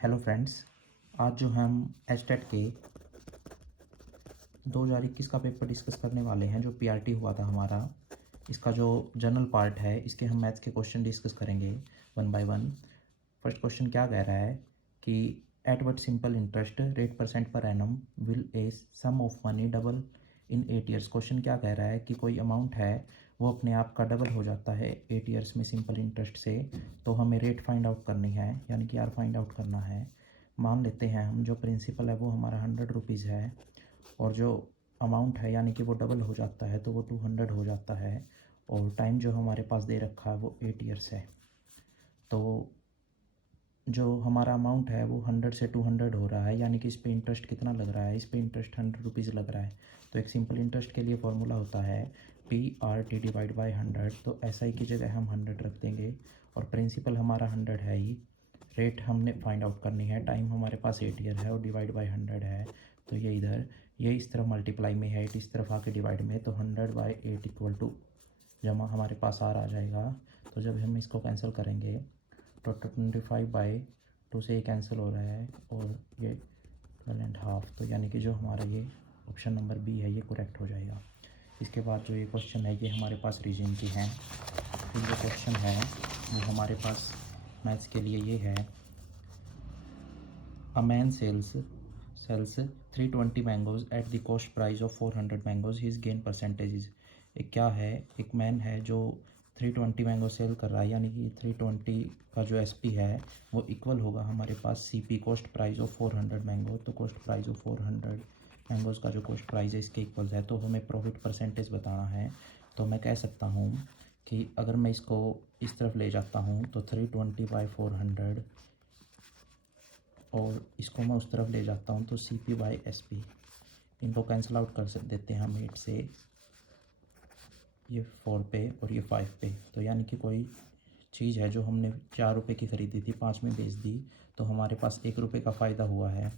Hello friends, आज जो हम एचटेट के 2021 का पेपर डिस्कस करने वाले हैं जो पीआरटी हुआ था हमारा। इसका जो जनरल पार्ट है इसके हम मैथ्स के क्वेश्चन डिस्कस करेंगे one by one. First question क्या कह रहा है कि at what simple interest rate percent per annum will a sum of money double in 8 years. Question क्या कह रहा है कि कोई अमाउंट है वो अपने आप का डबल हो जाता है 8 ईयर्स में सिंपल इंटरेस्ट से। तो हमें रेट फाइंड आउट करनी है, यानी कि आर फाइंड आउट करना है। मान लेते हैं हम जो प्रिंसिपल है वो हमारा 100 रुपीज़ है और जो अमाउंट है यानी कि वो डबल हो जाता है तो वो 200 हो जाता है, और टाइम जो हमारे पास दे रखा है वो 8 ईयर्स है। तो जो हमारा अमाउंट है वो 100 से 200 हो रहा है, यानी कि इस पे इंटरेस्ट कितना लग रहा है, इस पे इंटरेस्ट 100 रुपीज़ लग रहा है। तो एक सिंपल इंटरेस्ट के लिए फॉर्मूला होता है PRT डिवाइड बाई 100। तो SI की जगह हम 100 रख देंगे और प्रिंसिपल हमारा 100 है ही। रेट हमने फाइंड आउट करनी है, टाइम हमारे पास 8 ईयर है और डिवाइड बाई 100 है। तो ये इधर ये इस तरफ मल्टीप्लाई में है, 8 इस तरफ आके डिवाइड में, तो 100/8 इक्वल टू जमा हमारे पास आर आ जाएगा। तो जब हम इसको कैंसिल करेंगे तो 25/2 से ये कैंसिल हो रहा है और ये 12.5। तो यानी कि जो हमारा ये ऑप्शन नंबर बी है ये करेक्ट हो जाएगा। इसके बाद जो ये क्वेश्चन है ये हमारे पास रीजन की हैं। फिर जो क्वेश्चन है वो हमारे पास मैथ्स के लिए ये है, a man sells 320 mangoes at the cost price of 400 mangoes, his gain percentage. एक क्या है, एक मैन है जो 320 मैंगो सेल कर रहा है, यानी कि 320 का जो SP है वो इक्वल होगा हमारे पास CP cost price of 400 mango. तो कॉस्ट प्राइस ऑफ 400 मैंगोज़ का जो कॉस्ट प्राइस है इसके इक्वल है। तो हमें प्रॉफिट परसेंटेज बताना है। तो मैं कह सकता हूँ कि अगर मैं इसको इस तरफ ले जाता हूँ तो 320/400 और इसको मैं उस तरफ ले जाता हूँ तो CP/SP, इनको कैंसिल आउट कर देते हैं हम 8 से, ये 4 पे और ये 5 पे। तो यानी कि कोई चीज़ है जो हमने 4 रुपये की ख़रीदी थी 5 में बेच दी, तो हमारे पास 1 रुपये का फ़ायदा हुआ है।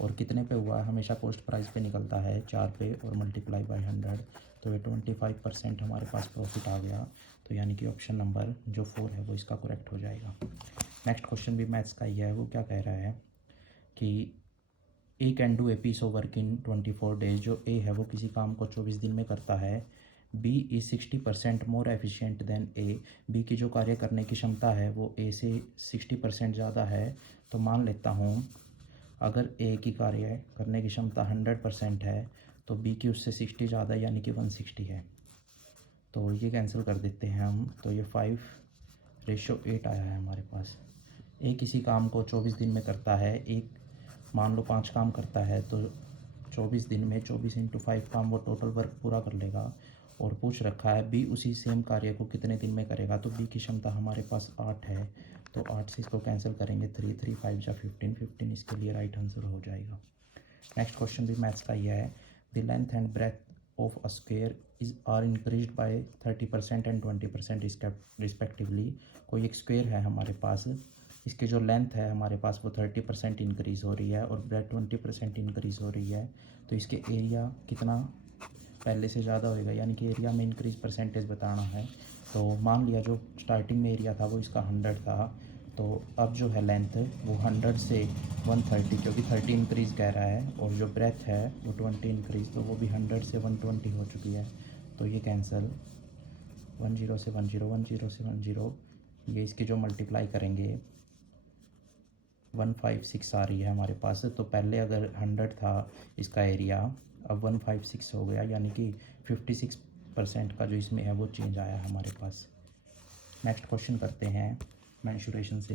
और कितने पे हुआ है, हमेशा कॉस्ट प्राइस पे निकलता है 4 पे और मल्टीप्लाई बाय 100। तो ये 25% हमारे पास प्रॉफिट आ गया। तो यानी कि ऑप्शन नंबर जो 4 है वो इसका करेक्ट हो जाएगा। नेक्स्ट क्वेश्चन भी मैथ्स का ही है। वो क्या कह रहा है कि A can do a piece of work in 24 days. जो ए है वो किसी काम को 24 दिन में करता है। B is 60% more efficient than A. B की जो कार्य करने की क्षमता है वो ए से 60% ज़्यादा है। तो मान लेता हूँ अगर ए की कार्य करने की क्षमता 100% है तो बी की उससे 60 ज़्यादा यानी कि 160 है। तो ये कैंसिल कर देते हैं हम। तो ये 5:8 आया है हमारे पास। ए किसी काम को 24 दिन में करता है। एक मान लो 5 काम करता है तो 24 दिन में 24 × 5 काम वो टोटल वर्क पूरा कर लेगा। और पूछ रखा है बी उसी सेम कार्य को कितने दिन में करेगा। तो बी की क्षमता हमारे पास 8 है। तो 8 से इसको कैंसिल करेंगे, 3 5 जा 15 इसके लिए राइट आंसर हो जाएगा। नेक्स्ट क्वेश्चन भी मैथ्स का ही है। The length and breadth of a square are increased by 30% and 20% respectively. कोई एक स्क्वेयर है हमारे पास, इसकी जो लेंथ है हमारे पास वो 30% इंक्रीज़ हो रही है और ब्रेथ 20% इंक्रीज़ हो रही है। तो इसके एरिया कितना पहले से ज़्यादा होएगा, यानी कि एरिया में इंक्रीज परसेंटेज बताना है। तो मान लिया जो स्टार्टिंग में एरिया था वो इसका 100 था, तो अब जो है लेंथ वो 100 से 130, क्योंकि 30 इंक्रीज़ कह रहा है, और जो ब्रेथ है वो 20 इंक्रीज़, तो वो भी 100 से 120 हो चुकी है। तो ये कैंसिल, 10 से 10 10 से 10, ये इसकी जो मल्टीप्लाई करेंगे 156 आ रही है हमारे पास। तो पहले अगर 100 था इसका एरिया, अब 156 हो गया, यानी कि 56% का जो इसमें है वो चेंज आया हमारे पास। नेक्स्ट क्वेश्चन करते हैं मेंशुरेशन से।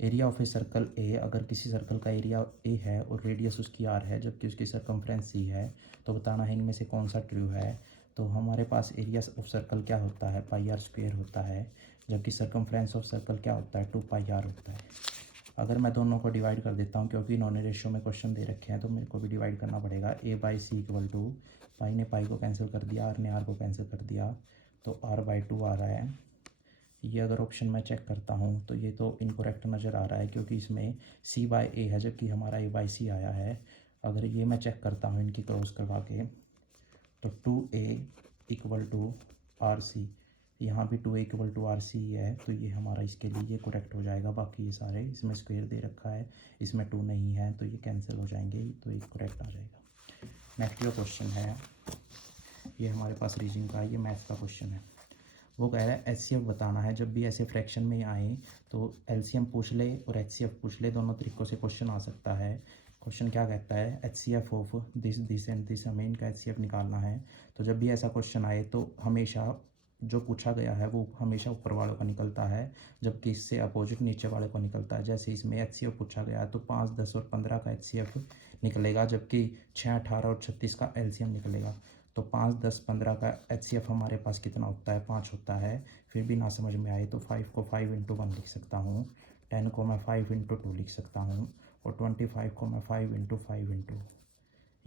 Area of a circle A, अगर किसी सर्कल का एरिया ए है और रेडियस उसकी आर है जबकि उसकी सरकमफ्रेंस सी है, तो बताना है इनमें से कौन सा ट्रू है। तो हमारे पास एरिया ऑफ सर्कल क्या होता है, πr² होता है, जबकि सरकमफ्रेंस ऑफ सर्कल क्या होता है, 2πr होता है। अगर मैं दोनों को डिवाइड कर देता हूँ, क्योंकि इन्होंने रेशियो में क्वेश्चन दे रखे हैं तो मेरे को भी डिवाइड करना पड़ेगा। a/c इक्वल टू पाई ने पाई को कैंसिल कर दिया, आर ने आर को कैंसिल कर दिया, तो r/2 आ रहा है। ये अगर ऑप्शन मैं चेक करता हूँ तो ये तो इनकरेक्ट नज़र आ रहा है, क्योंकि इसमें c/a है जबकि हमारा a/c आया है। अगर ये मैं चेक करता हूँ इनकी क्रॉस करवा के, तो 2a इक्वल टू rc, यहाँ भी 2a equal to R C है, तो ये हमारा इसके लिए ये करेक्ट हो जाएगा। बाकी ये सारे इसमें स्क्वायर दे रखा है, इसमें 2 नहीं है, तो ये कैंसिल हो जाएंगे, तो ये करेक्ट आ जाएगा। नेक्स्ट जो क्वेश्चन है ये हमारे पास रीजनिंग का, ये मैथ्स का क्वेश्चन है। वो कह रहा है एचसीएफ बताना है। जब भी ऐसे फ्रैक्शन में आए तो एलसीएम पूछ ले और एचसीएफ पूछ ले, दोनों तरीक़ों से क्वेश्चन आ सकता है। क्वेश्चन क्या कहता है, HCF of this and this, हमें इनका एचसीएफ निकालना है। तो जब भी ऐसा क्वेश्चन आए तो हमेशा जो पूछा गया है वो हमेशा ऊपर वालों का निकलता है, जबकि इससे अपोजिट नीचे वाले को निकलता है। जैसे इसमें एचसीएफ पूछा गया है तो 5, 10 और 15 का एचसीएफ निकलेगा, जबकि 6, 18 और 36 का एलसीएम निकलेगा। तो 5, 10, 15 का एचसीएफ हमारे पास कितना होता है, 5 होता है। फिर भी ना समझ में आए तो 5 को 5 × 1 लिख सकता हूँ, 10 को मैं 5 × 2 लिख सकता हूँ, और 25 को मैं 5 × 5 ×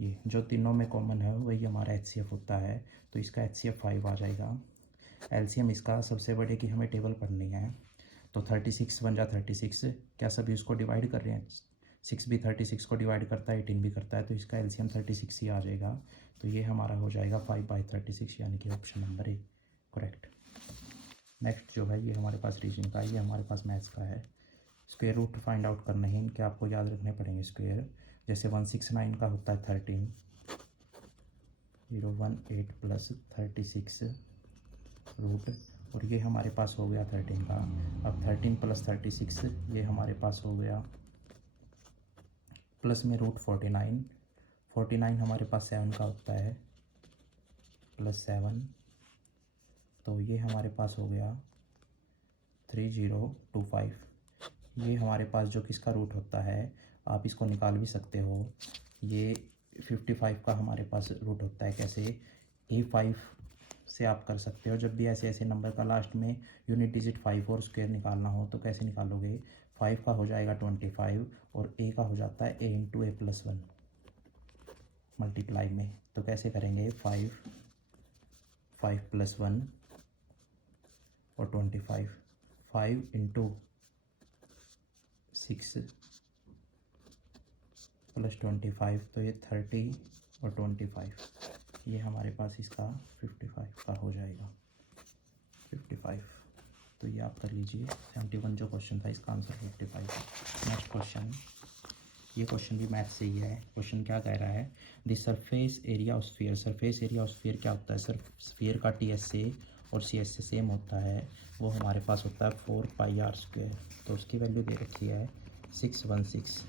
ये जो तीनों में कॉमन है वही हमारा एचसीएफ होता है। तो इसका एचसीएफ 5 आ जाएगा। एलसीएम इसका सबसे बड़े की हमें टेबल पढ़नी है, तो 36 बन जा 36, क्या सभी उसको डिवाइड कर रहे हैं, 6 भी 36 को डिवाइड करता है, 18 भी करता है, तो इसका एलसीएम 36 ही आ जाएगा। तो ये हमारा हो जाएगा 5/36, यानी कि option number A correct. Next जो है ये हमारे पास रीजन का, ये हमारे पास मैथ्स का है। स्क्वायर रूट फाइंड आउट करने हैं, इनके आपको याद रखने पड़ेंगे स्क्वायर। जैसे 169 का होता है 13, 018 प्लस 36 रूट, और ये हमारे पास हो गया 13 का। अब 13 प्लस 36 ये हमारे पास हो गया, प्लस में रूट 49 हमारे पास 7 का होता है, प्लस 7, तो ये हमारे पास हो गया 3025। ये हमारे पास जो किसका रूट होता है, आप इसको निकाल भी सकते हो, ये 55 का हमारे पास रूट होता है। कैसे, A5 से आप कर सकते हो। जब भी ऐसे ऐसे नंबर का लास्ट में यूनिट डिजिट 5 और स्क्वायर निकालना हो तो कैसे निकालोगे, 5 का हो जाएगा 25 और A का हो जाता है A × A+1 मल्टीप्लाई में। तो कैसे करेंगे, 5 + 1 और 25, 5 × 6 + 25, तो ये 30 और 25, ये हमारे पास इसका 55 का हो जाएगा, 55। तो ये आप कर लीजिए। 71 जो क्वेश्चन था इसका आंसर 55 है। नेक्स्ट क्वेश्चन, ये क्वेश्चन भी मैथ से ही है। क्वेश्चन क्या कह रहा है, the surface area of sphere. Surface area of sphere क्या होता है, स्फीयर का TS से और CS से सेम होता है, वो हमारे पास होता है 4πr²। तो उसकी वैल्यू दे रखी है 616।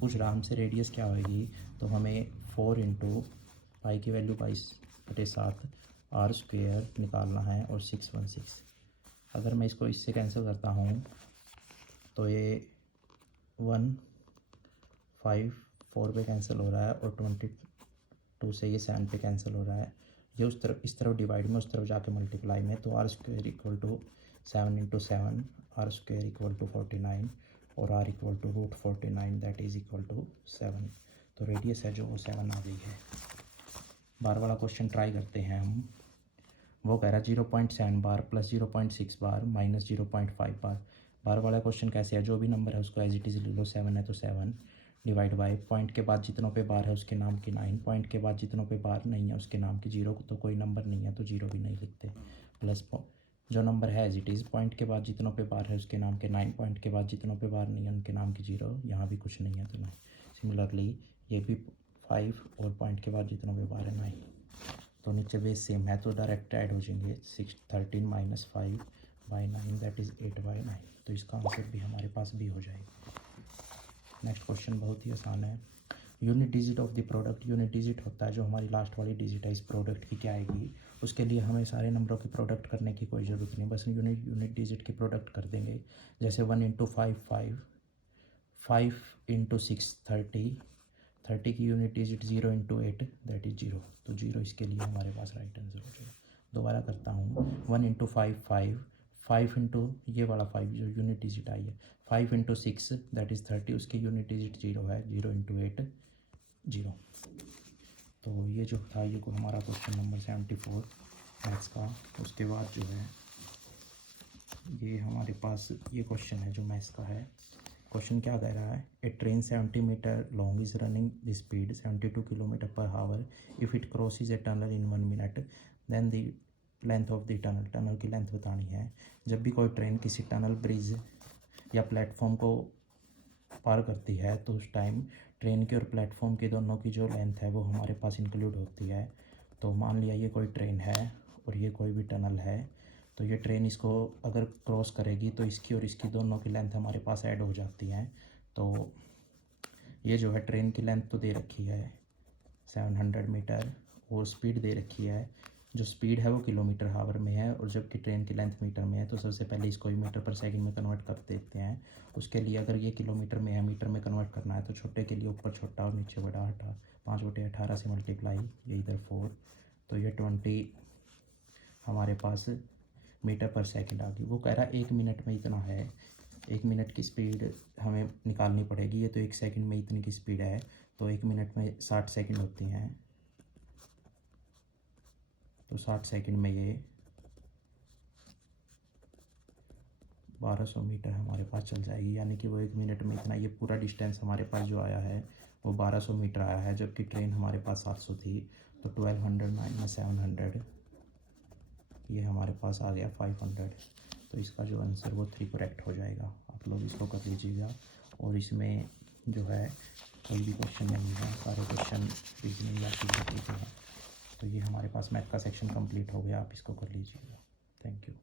पूछ रहा हमसे रेडियस क्या होगी, तो हमें 4 × पाई की वैल्यू 22/7 r² निकालना है, और 616। अगर मैं इसको इससे कैंसिल करता हूँ तो ये 1 5 4 पे कैंसिल हो रहा है, और 22 से ये 7 पे कैंसिल हो रहा है। ये उस तरफ, इस तरफ डिवाइड में, उस तरफ जाके मल्टीप्लाई में, तो r² = 7 × 7, r² = 49, और r = √49, that is equal to 7। तो रेडियस है जो वो 7 आ गई है। 12 वाला क्वेश्चन ट्राई करते हैं हम। वो कह रहा है 0.7 बार प्लस 0.6 बार माइनस 0.5 बार। 12 वाला क्वेश्चन कैसे है, जो भी नंबर है उसको एज इट इज़ ले लो, 7 है तो 7 डिवाइड बाय, पॉइंट के बाद जितनों पे बार है उसके नाम की 9, पॉइंट के बाद जितनों पे बार नहीं है उसके नाम की 0, तो कोई नंबर नहीं है तो 0 भी नहीं लिखते, प्लस जो नंबर है एज इट इज़, पॉइंट के बाद जितनों पे बार है उसके नाम के 9, पॉइंट के बाद जितनों पे बार नहीं है उनके नाम की 0, यहाँ भी कुछ नहीं है तो 9। सिमिलरली ये भी 5 और पॉइंट के बाद जितनों पे बार है 9, तो नीचे बेस सेम है तो डायरेक्ट ऐड हो जाएंगे। 13 - 5/9 दैट इज़ 8/9। तो इसका आंसर भी हमारे पास भी हो जाएगा। नेक्स्ट क्वेश्चन बहुत ही आसान है। Unit digit of the product. Unit digit होता है जो हमारी लास्ट वाली डिजिट है इस प्रोडक्ट की क्या आएगी, उसके लिए हमें सारे नंबरों की प्रोडक्ट करने की कोई ज़रूरत नहीं, बस यूनिट डिजिट की प्रोडक्ट कर देंगे। जैसे 1 × 5 5, 5 × 6 30, 30 की यूनिट डिजिट 0 × 8 दैट इज़ 0, तो 0 इसके लिए हमारे पास राइट आंसर हो जाएगा। दोबारा करता हूँ, 1 × 5 5, 5 × ये वाला 5 जो यूनिट डिजिट आई है, 5 × 6 दैट इज़ 30, उसकी यूनिट डिजिट 0 है, 0 × 8 0। तो ये जो था ये को हमारा क्वेश्चन नंबर 74 मैथ्स का। उसके बाद जो है ये हमारे पास ये क्वेश्चन है जो मैथ्स का है। क्वेश्चन क्या कह रहा है, a train 70 metre long is running the speed 72 km/h if it crosses a tunnel in 1 minute, then the length of the tunnel, tunnel की लेंथ बतानी है। जब भी कोई ट्रेन किसी टनल, ब्रिज या प्लेटफॉर्म को पार करती है तो उस टाइम ट्रेन की और प्लेटफॉर्म की दोनों की जो लेंथ है वो हमारे पास इंक्लूड होती है। तो मान लिया ये कोई ट्रेन है और ये कोई भी टनल है, तो ये ट्रेन इसको अगर क्रॉस करेगी तो इसकी और इसकी दोनों की लेंथ हमारे पास ऐड हो जाती है। तो ये जो है ट्रेन की लेंथ तो दे रखी है 700 मीटर और स्पीड दे रखी है। जो स्पीड है वो किलोमीटर हावर में है और जबकि ट्रेन की लेंथ मीटर में है, तो सबसे पहले इसको मीटर पर सेकंड में कन्वर्ट कर देते हैं। उसके लिए अगर ये किलोमीटर में है, मीटर में कन्वर्ट करना है, तो छोटे के लिए ऊपर छोटा और नीचे बड़ा 5/18 से मल्टीप्लाई, ये इधर 4, तो ये 20 हमारे पास मीटर पर सेकंड आ गई। वो कह रहा है 1 मिनट में इतना है, 1 मिनट की स्पीड हमें निकालनी पड़ेगी। ये तो 1 सेकंड में इतनी की स्पीड है, तो 1 मिनट में 60 सेकंड होती हैं, तो 60 सेकंड में ये 1200 मीटर हमारे पास चल जाएगी। यानी कि वो 1 मिनट में इतना, ये पूरा डिस्टेंस हमारे पास जो आया है वो 1200 मीटर आया है, जबकि ट्रेन हमारे पास 700 थी। तो 1200 माइनस 700, ये हमारे पास आ गया 500। तो इसका जो आंसर वो 3 करेक्ट हो जाएगा। आप लोग इसको कर लीजिएगा। और इसमें जो है कोई भी क्वेश्चन नहीं है, सारे क्वेश्चन रीजनिंग या फिजिकल के हैं। तो ये हमारे पास मैथ का सेक्शन कंप्लीट हो गया, आप इसको कर लीजिएगा। Thank you.